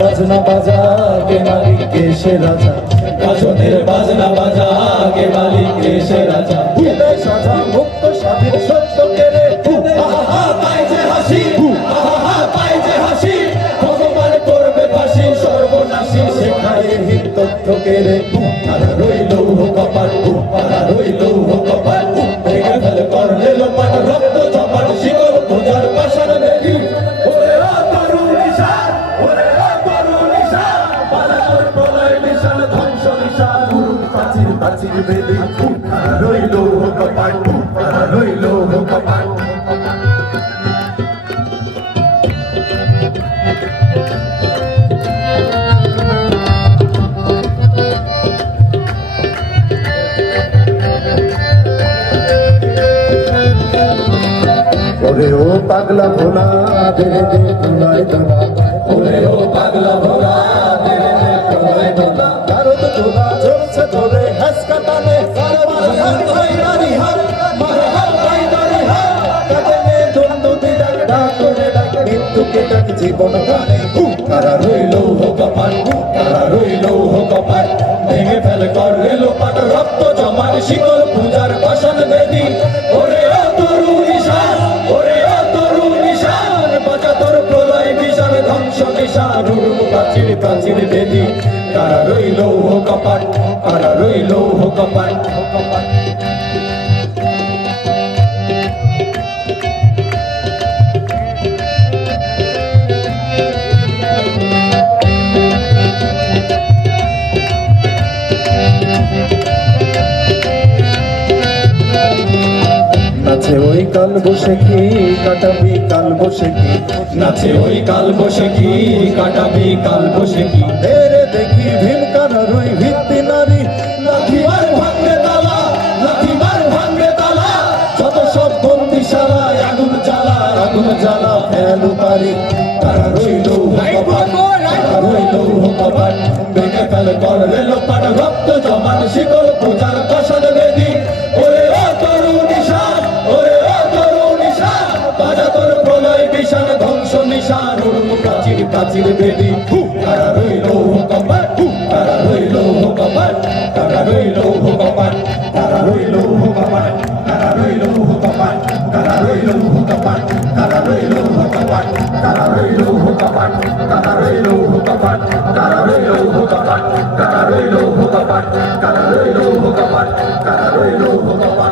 বাজনা বাজা কে মালিক কে সে রাজা, গাজনের বাজনা বাজা কে মালিক কে সে রাজা। হৃদয় সাজা মুক্ত স্বাধীন সত্য কেড়ে আহা পায় যে হাসি, আহা পায় যে হাসি, ভগবান করবে ফাঁসি সর্বনাশী শেখায় হিত তথ্য কেড়ে। তারা রইল কপাল, তারা রইল কপাল, ভেঙে ফেল করলে লোপাট রক্ত জমাট শিকল পূজার পাশার বেদি। ওরে ও তরুণ নিশান, ওরে ও তরুণ নিশান, পালানোর প্রলয় নিশান ধ্বংস নিশান প্রাচীর প্রাচীর বেদি। তারা রইল কপাল, তারা রইল কপাল। ওরে ও পাগলা ভোলা দে দে তোলায় দোলা, ওরে ও পাগলা ভোলা দে দে তোলায় দোলা। ভারত তোলা ঝরছে ধরে হাসকা টানে, মার হাত ভাই নারী হাত, মার হাত ভাই নারী হাত, কাজে নে দ্বন্দ্ব ডাক ডাক করে ডাক মৃত্যুকে ডাক জীবন গানে। তারা রইল কপাল, তারা রইল কপাল, ভেঙে ফেল কর রেলো পাট রক্ত জমার শিকল পূজার পাষাণ বেদি। ওরে ও তরুণ নিশান, ওরে ও তরুণ নিশান, বাঁচা তোর প্রলয় বিশাল ধ্বংস নিশান প্রাচীর প্রাচীর বেদি। তারা রইল কপাল, তারা রইল কপাল। নাচে ওই কাল বসে কি কাটাবি কাল বসে কি, নাচে ওই কাল বসে কি কাটাবি কাল বসে কি। রে দেখি ভীমকানা রই ভিত্তি নারী, লাঠিমার ভাঙবে তালা, লাঠিমার ভাঙবে তালা, যত সব বন্দিশালায় আগুন জ্বালা, আগুন জ্বালা ফেলু পারি। তারা রইল কপাল, তারা রইল কপাল, ভেঙে ফেল কর রেলো পাট রক্ত জমান শিকল পূজার পাষাণ বেদি। ওরে ও তরুণ নিশান, ওরে ও তরুণ নিশান, বাজা তোর প্রলয় বিশাল ধ্বংস নিশান প্রাচীর প্রাচীর বেদি। তারা রইল কপাল, তারা রইল কপাল, তারা রইল কপাল, তারা রইল কপাল, তারা রইল কপাল, তারা রইল কপাল, তারা রইল কপাল, তারা রইল কপাল, তারা রইল কপাল, তারা রইল কপাল, তারা রইল কপাল, তারা রইল কপাল, তারা রইল কপাল।